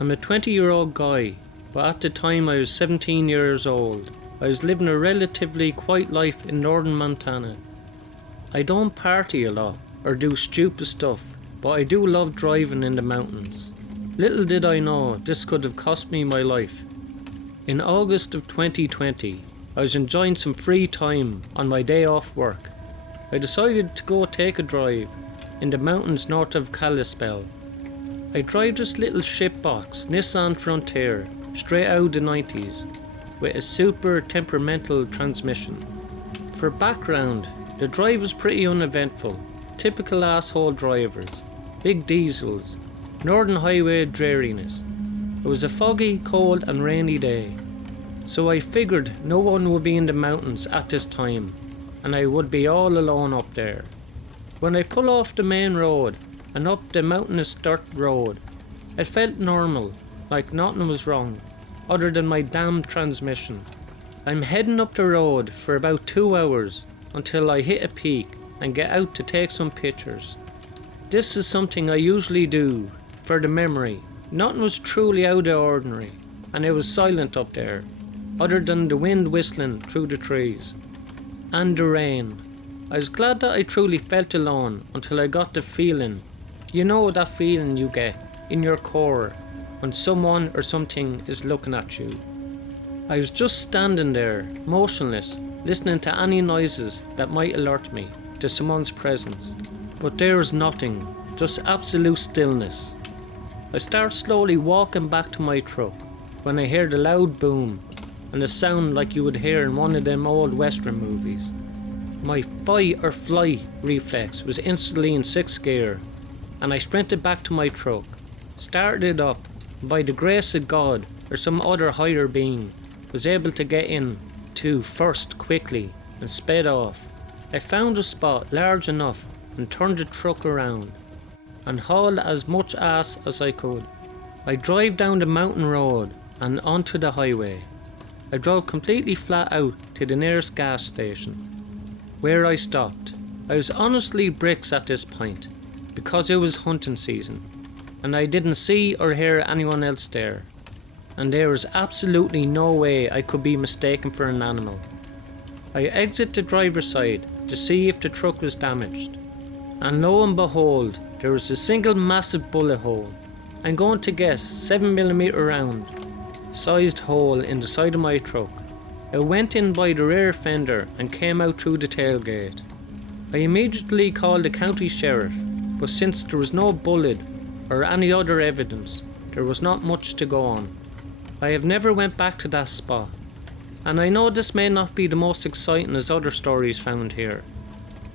I'm a 20-year-old guy, but at the time I was 17 years old. I was living a relatively quiet life in northern Montana. I don't party a lot or do stupid stuff, but I do love driving in the mountains. Little did I know this could have cost me my life. In August of 2020, I was enjoying some free time on my day off work. I decided to go take a drive in the mountains north of Kalispell. I drive this little shitbox Nissan Frontier straight out of the 90s with a super temperamental transmission. For background, the drive was pretty uneventful. Typical asshole drivers, big diesels, northern highway dreariness. It was a foggy, cold and rainy day, so I figured no one would be in the mountains at this time and I would be all alone up there. When I pull off the main road and up the mountainous dirt road, it felt normal, like nothing was wrong, other than my damn transmission. I'm heading up the road for about 2 hours until I hit a peak and get out to take some pictures. This is something I usually do for the memory. Nothing was truly out of the ordinary, and it was silent up there, other than the wind whistling through the trees. And the rain. I was glad that I truly felt alone until I got the feeling. You know that feeling you get in your core when someone or something is looking at you. I was just standing there, motionless, listening to any noises that might alert me to someone's presence. But there was nothing, just absolute stillness. I start slowly walking back to my truck when I hear the loud boom and a sound like you would hear in one of them old western movies. My fight or flight reflex was instantly in 6th gear, and I sprinted back to my truck, started it up, and by the grace of God or some other higher being, was able to get in to first quickly and sped off. I found a spot large enough and turned the truck around and hauled as much ass as I could. I drove down the mountain road and onto the highway. I drove completely flat out to the nearest gas station, where I stopped. I was honestly bricks at this point, because it was hunting season, and I didn't see or hear anyone else there, and there was absolutely no way I could be mistaken for an animal. I exit the driver's side to see if the truck was damaged, and lo and behold, there was a single massive bullet hole. I'm going to guess 7mm round sized hole in the side of my truck. It went in by the rear fender and came out through the tailgate. I immediately called the county sheriff, but since there was no bullet or any other evidence, there was not much to go on. I have never went back to that spot, and I know this may not be the most exciting as other stories found here,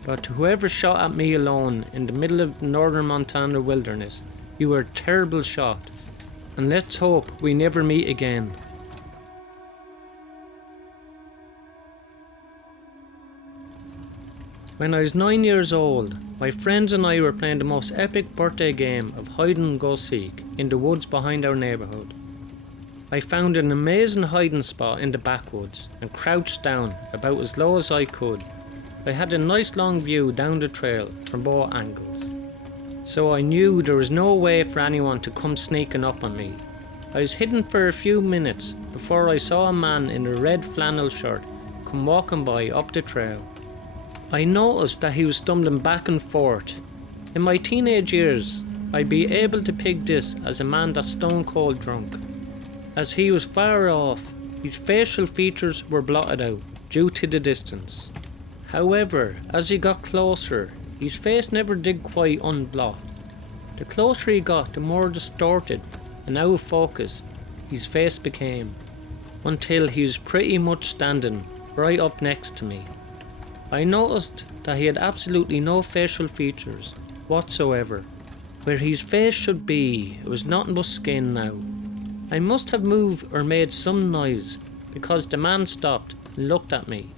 but to whoever shot at me alone in the middle of the northern Montana wilderness, you were a terrible shot, and let's hope we never meet again. When I was 9 years old, my friends and I were playing the most epic birthday game of hide and go seek in the woods behind our neighbourhood. I found an amazing hiding spot in the backwoods and crouched down about as low as I could. I had a nice long view down the trail from both angles, so I knew there was no way for anyone to come sneaking up on me. I was hidden for a few minutes before I saw a man in a red flannel shirt come walking by up the trail. I noticed that he was stumbling back and forth. In my teenage years, I'd be able to pick this as a man that's stone cold drunk. As he was far off, his facial features were blotted out due to the distance. However, as he got closer, his face never did quite unblot. The closer he got, the more distorted and out of focus his face became, until he was pretty much standing right up next to me. I noticed that he had absolutely no facial features whatsoever. Where his face should be, it was nothing but skin now. I must have moved or made some noise, because the man stopped and looked at me.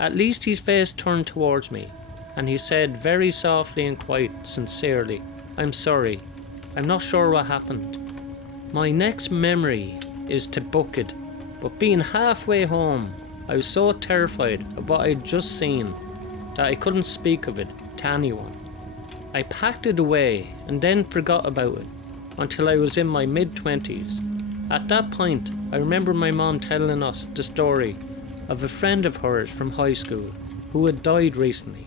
At least his face turned towards me, and he said very softly and quite sincerely, "I'm sorry, I'm not sure what happened." My next memory is to book it, but being halfway home, I was so terrified of what I had just seen that I couldn't speak of it to anyone. I packed it away and then forgot about it. until I was in my mid-20s. At that point, I remember my mom telling us the story of a friend of hers from high school who had died recently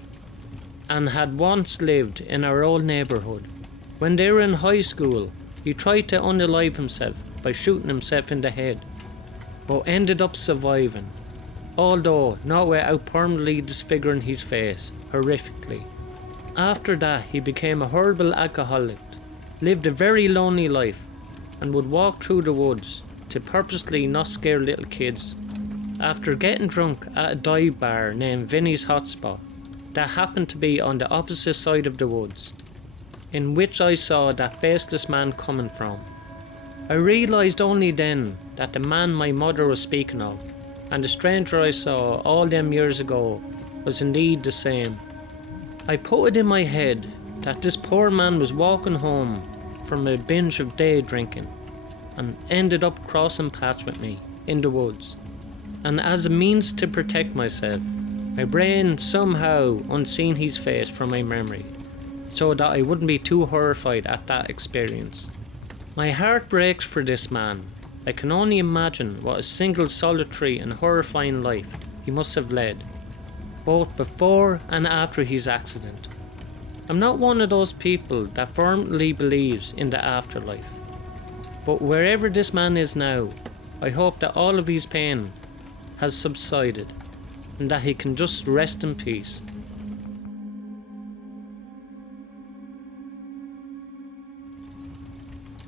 and had once lived in our old neighbourhood. When they were in high school, he tried to unalive himself by shooting himself in the head, but ended up surviving, although not without permanently disfiguring his face horrifically. After that, he became a horrible alcoholic, lived a very lonely life, and would walk through the woods to purposely not scare little kids. After getting drunk at a dive bar named Vinnie's Hotspot that happened to be on the opposite side of the woods, in which I saw that faceless man coming from, I realised only then that the man my mother was speaking of and the stranger I saw all them years ago was indeed the same. I put it in my head that this poor man was walking home from a binge of day drinking and ended up crossing paths with me in the woods, and as a means to protect myself, my brain somehow unseen his face from my memory so that I wouldn't be too horrified at that experience. My heart breaks for this man. I can only imagine what a single solitary and horrifying life he must have led, both before and after his accident. I'm not one of those people that firmly believes in the afterlife, but wherever this man is now, I hope that all of his pain has subsided and that he can just rest in peace.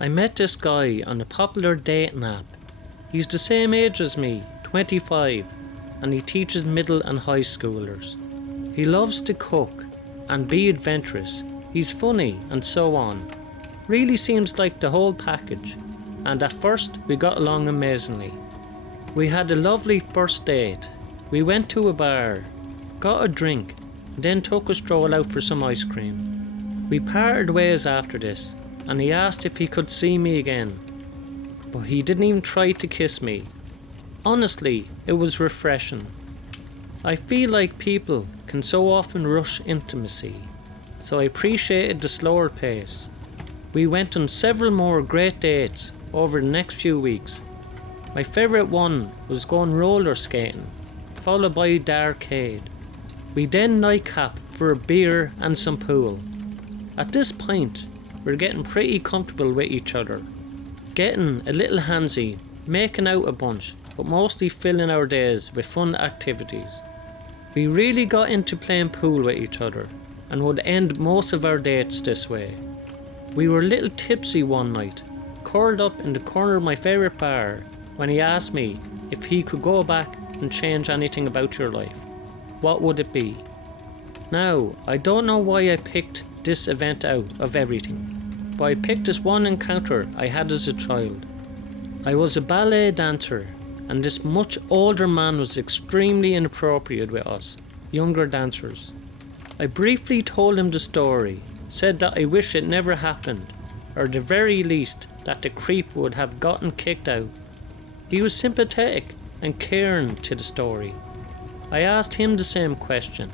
I met this guy on a popular dating app. He's the same age as me, 25, and he teaches middle and high schoolers. He loves to cook and be adventurous. He's funny and so on. Really seems like the whole package, and at first we got along amazingly. We had a lovely first date. We went to a bar, got a drink, and then took a stroll out for some ice cream. We parted ways after this, and he asked if he could see me again, but he didn't even try to kiss me. Honestly, it was refreshing. I feel like people can so often rush intimacy, so I appreciated the slower pace. We went on several more great dates over the next few weeks. My favourite one was going roller skating, followed by the arcade. We then nightcapped for a beer and some pool. At this point, we're getting pretty comfortable with each other, getting a little handsy, making out a bunch, but mostly filling our days with fun activities. We really got into playing pool with each other and would end most of our dates this way. We were a little tipsy one night, curled up in the corner of my favourite bar, when he asked me if he could go back and change anything about your life. What would it be? Now, I don't know why I picked this event out of everything, but I picked this one encounter I had as a child. I was a ballet dancer, and this much older man was extremely inappropriate with us, younger dancers. I briefly told him the story, said that I wish it never happened, or at the very least that the creep would have gotten kicked out. He was sympathetic and caring to the story. I asked him the same question,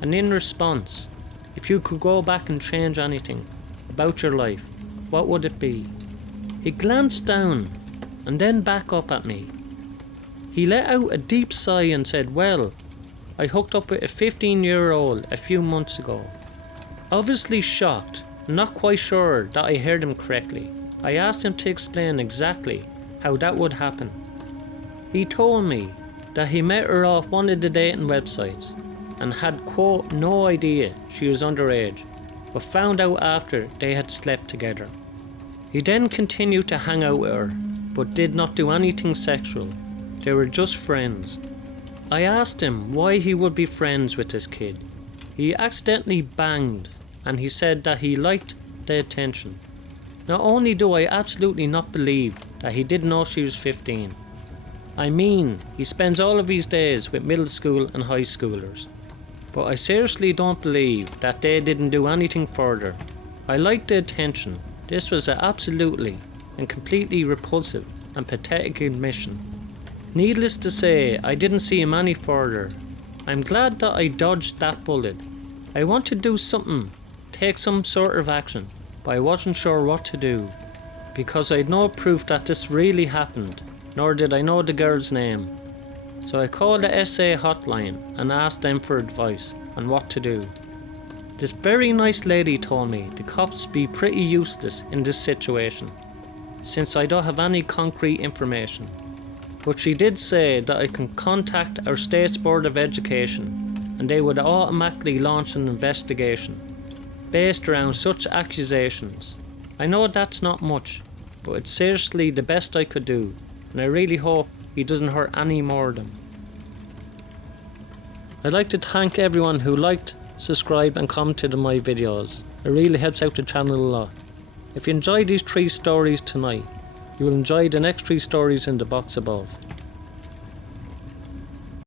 and in response, if you could go back and change anything about your life, what would it be? He glanced down and then back up at me. He let out a deep sigh and said, well, I hooked up with a 15-year-old a few months ago. Obviously shocked, not quite sure that I heard him correctly, I asked him to explain exactly how that would happen. He told me that he met her off one of the dating websites and had, quote, no idea she was underage, but found out after they had slept together. He then continued to hang out with her, but did not do anything sexual. They were just friends. I asked him why he would be friends with this kid. He accidentally banged, and he said that he liked the attention. Not only do I absolutely not believe that he didn't know she was 15, I mean, he spends all of his days with middle school and high schoolers. But I seriously don't believe that they didn't do anything further. I liked the attention. This was an absolutely and completely repulsive and pathetic admission. Needless to say, I didn't see him any further. I'm glad that I dodged that bullet. I wanted to do something, take some sort of action, but I wasn't sure what to do. because I had no proof that this really happened, nor did I know the girl's name. So I called the SA hotline and asked them for advice on what to do. This very nice lady told me the cops be pretty useless in this situation, since I don't have any concrete information. But she did say that I can contact our state's Board of Education and they would automatically launch an investigation based around such accusations. I know that's not much, but it's seriously the best I could do, and I really hope he doesn't hurt any more of them. I'd like to thank everyone who liked, subscribed and commented on my videos. It really helps out the channel a lot. If you enjoyed these 3 stories tonight, you will enjoy the next 3 stories in the box above.